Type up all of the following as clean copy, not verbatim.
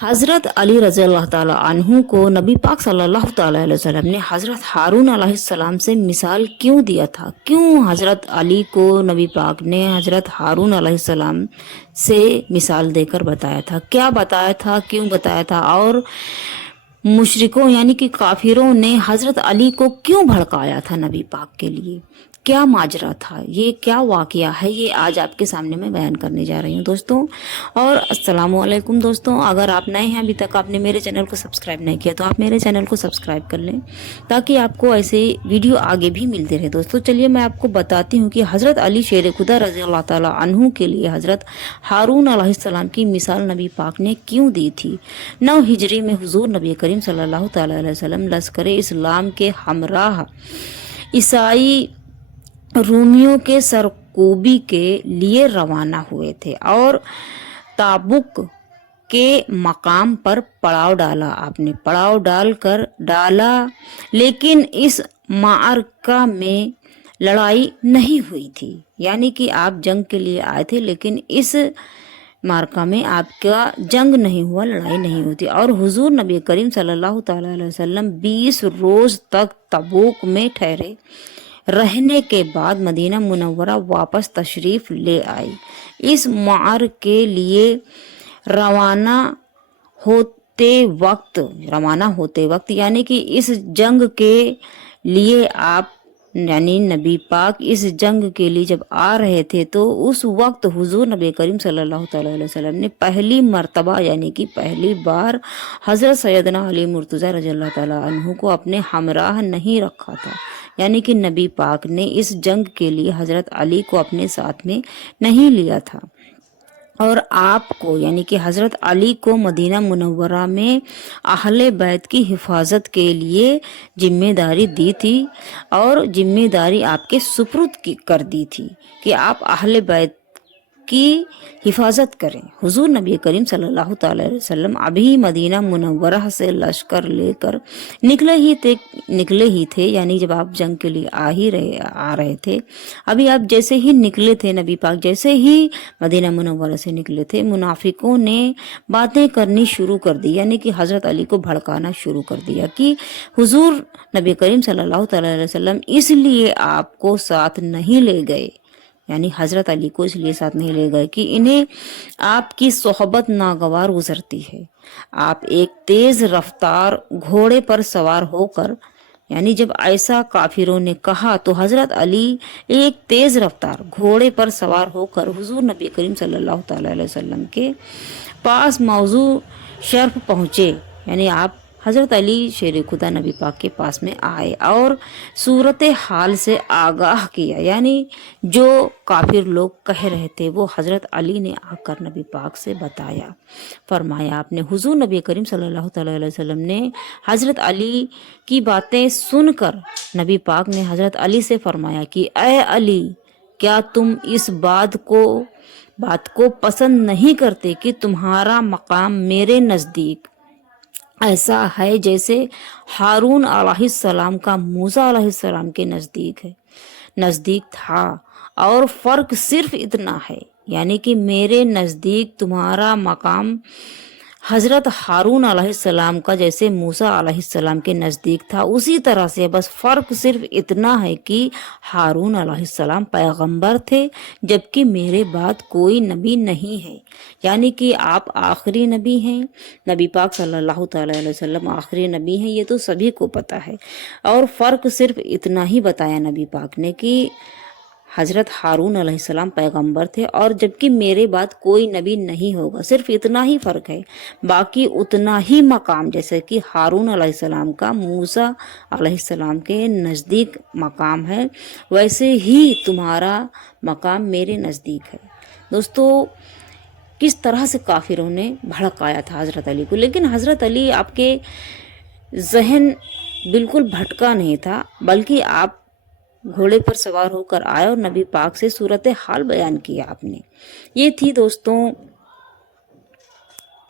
हज़रत अली रज़ी अल्लाह ताला अन्हु को नबी पाक सल्लल्लाहु ताला अलैहि वसल्लम ने हज़रत हारून अलैहिस्सलाम से मिसाल क्यों दिया था? क्यों हज़रत अली को नबी पाक ने हज़रत हारून अलैहिस्सलाम से मिसाल देकर बताया था? क्या बताया था, क्यों बताया था? और मुशरिकों यानी कि काफिरों ने हज़रत अली को क्यों भड़काया था नबी पाक के लिए? क्या माजरा था, ये क्या वाकया है, ये आज आपके सामने मैं बयान करने जा रही हूँ दोस्तों। और अस्सलामु अलैकुम दोस्तों, अगर आप नए हैं, अभी तक आपने मेरे चैनल को सब्सक्राइब नहीं किया तो आप मेरे चैनल को सब्सक्राइब कर लें ताकि आपको ऐसे वीडियो आगे भी मिलते रहे। दोस्तों चलिए मैं आपको बताती हूँ कि हज़रत अली शेर खुदा रज़ी अल्लाह ताला अन्हु के लिए हज़रत हारून अलैहिस्सलाम की मिसाल नबी पाक ने क्यों दी थी। 9 हिजरी में हुजूर नबी करीम सल्लल्लाहु ताला अलैहि वसल्लम लश्कर इस्लाम के हमराह ईसाई रोमियो के सरकोबी के लिए रवाना हुए थे और ताबुक के मकाम पर पड़ाव डाला। आपने पड़ाव डाला, लेकिन इस मारका में लड़ाई नहीं हुई थी। यानी कि आप जंग के लिए आए थे, लेकिन इस मार्का में आपका जंग नहीं हुआ, लड़ाई नहीं होती। और हुजूर नबी करीम सल्लल्लाहु ताला अलैहि वसल्लम 20 रोज तक तबूक में ठहरे रहने के बाद मदीना मुनव्वरा वापस तशरीफ ले आए। इस मार के लिए रवाना होते वक्त यानी कि इस जंग के लिए आप यानी नबी पाक इस जंग के लिए जब आ रहे थे तो उस वक्त हुजूर नबी करीम सल्लल्लाहु ताला अलैहि वसल्लम ने पहली मर्तबा यानी कि पहली बार हज़रत सैयदना अली मुर्तज़ा रज़ियल्लाहु ताला अन्हु को अपने हमराह नहीं रखा था। यानी कि नबी पाक ने इस जंग के लिए हज़रत अली को अपने साथ में नहीं लिया था और आपको यानी कि हज़रत अली को मदीना मुनव्वरा में अहले बैत की हिफाजत के लिए जिम्मेदारी दी थी और जिम्मेदारी आपके सुपुर्द कर दी थी कि आप अहले बैत की हिफाजत करें। हुजूर नबी करीम सल्लल्लाहु ताला अलैहि वसल्लम अभी मदीना मुनव्वरा से लश्कर लेकर निकले ही थे यानी जब आप जंग के लिए आ रहे थे। अभी आप जैसे ही निकले थे, नबी पाक जैसे ही मदीना मुनव्वरा से निकले थे, मुनाफिकों ने बातें करनी शुरू कर दी यानी कि हज़रत अली को भड़काना शुरू कर दिया कि हुजूर नबी करीम सल्लल्लाहु ताला अलैहि वसल्लम इसलिए आपको साथ नहीं ले गए, यानी हज़रत अली को इसलिए साथ नहीं ले गए कि इन्हें आपकी सोहबत नागवार गुजरती है। आप एक तेज रफ्तार घोड़े पर सवार होकर, यानी जब ऐसा काफिरों ने कहा तो हज़रत अली एक तेज रफ्तार घोड़े पर सवार होकर हुजूर नबी करीम सल्लल्लाहु ताला अलैहि वसल्लम के पास मौजू शर्फ पहुँचे। यानी आप हज़रत अली शेर खुदा नबी पाक के पास में आए और सूरत हाल से आगाह किया, यानी जो काफिर लोग कह रहे थे वो हज़रत अली ने आकर नबी पाक से बताया, फरमाया। आपने हुजूर नबी करीम सल्लल्लाहु अलैहि वसल्लम ने हज़रत अली की बातें सुनकर नबी पाक ने हज़रत अली से फरमाया कि ऐ अली, क्या तुम इस बात को पसंद नहीं करते कि तुम्हारा मकाम मेरे नज़दीक ऐसा है जैसे हारून अलैहिस्सलाम का मूसा अलैहिस्सलाम के नज़दीक था। और फ़र्क सिर्फ इतना है, यानी कि मेरे नज़दीक तुम्हारा मकाम हज़रत हारून अलैहिस्सलाम का जैसे मूसा अलैहिस्सलाम के नज़दीक था उसी तरह से, बस फ़र्क सिर्फ इतना है कि हारून अलैहिस्सलाम पैगंबर थे जबकि मेरे बाद कोई नबी नहीं है। यानी कि आप आखिरी नबी हैं, नबी पाक सल्लल्लाहु ताला अलैहि वसल्लम आखिरी नबी हैं, ये तो सभी को पता है। और फ़र्क सिर्फ इतना ही बताया नबी पाक ने कि हज़रत हारून अलैहिस्सलाम पैगंबर थे और जबकि मेरे बाद कोई नबी नहीं होगा, सिर्फ इतना ही फ़र्क है। बाकी उतना ही मकाम जैसे कि हारून अलैहिस्सलाम का मूसा अलैहिस्सलाम के नज़दीक मकाम है, वैसे ही तुम्हारा मकाम मेरे नज़दीक है। दोस्तों किस तरह से काफिरों ने भड़काया था हज़रत अली को, लेकिन हज़रत अली आपके जहन बिल्कुल भटका नहीं था, बल्कि आप घोड़े पर सवार होकर आए और नबी पाक से सूरत हाल बयान किया आपने। ये थी दोस्तों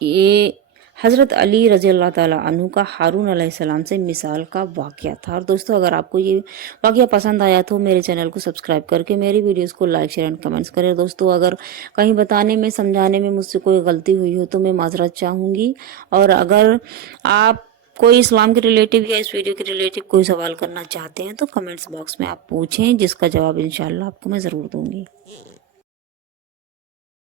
ये حضرت علی رضی اللہ تعالیٰ عنہ کا ہارون علیہ السلام سے مثال کا واقعہ تھا۔ اور دوستو اگر آپ کو یہ واقعہ پسند آیا تو میرے چینل کو سبسکرائب کر کے میری ویڈیوز کو لائک شیئر اینڈ کمنٹس کریں۔ دوستو اگر کہیں بتانے میں سمجھانے میں مجھ سے کوئی غلطی ہوئی ہو تو میں معذرت چاہوں گی، اور اگر آپ کوئی اسلام کے ریلیٹیو یا اس ویڈیو کے ریلیٹیو کوئی سوال کرنا چاہتے ہیں تو کمنٹس باکس میں آپ پوچھیں، جس کا جواب انشاءاللہ آپ کو میں ضرور دوں گی۔